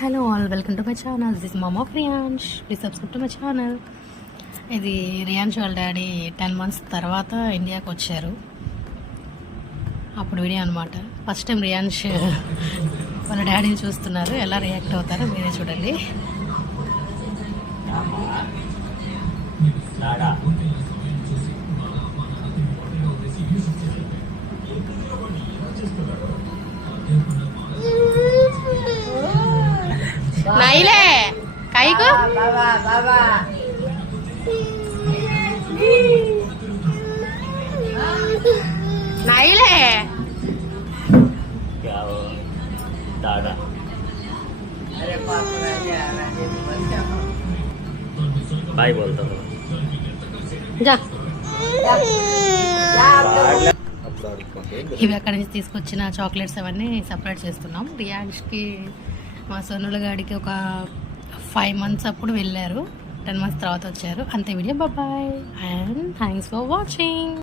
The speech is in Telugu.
Hello all, welcome to my channel. This mom of Riyansh. Please subscribe to my channel. ఇది రియాన్ష్ వాళ్ళ డాడీ 10 months తర్వాత ఇండియాకి వచ్చారు. అప్పుడు వీడియో అనమాట. ఫస్ట్ టైం రియాన్ష్ వాళ్ళ డాడీని చూస్తున్నారు. ఎలా రియాక్ట్ అవుతారో మీరే చూడండి. నైలే కైకు నైలే दादा बाय बोलता था जा. ఇవి అక్కడి నుంచి తీసుకొచ్చిన చాక్లెట్స్ అవన్నీ సపరేట్ చేస్తున్నాం. రియాన్ష్కి మా సోనుల గాడికి ఒక 5 months అప్పుడు వెళ్ళారు. 10 months తర్వాత వచ్చారు. అంతే video. Bye and thanks for watching.